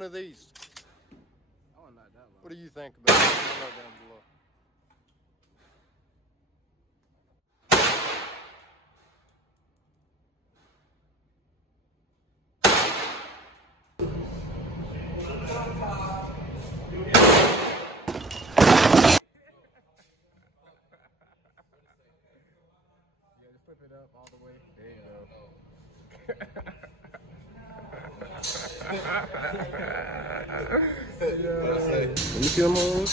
one of these. Oh, not that low. What do you think about it? Let me know down below. Yeah, just flip it up all the way. There you go. Let me see them all.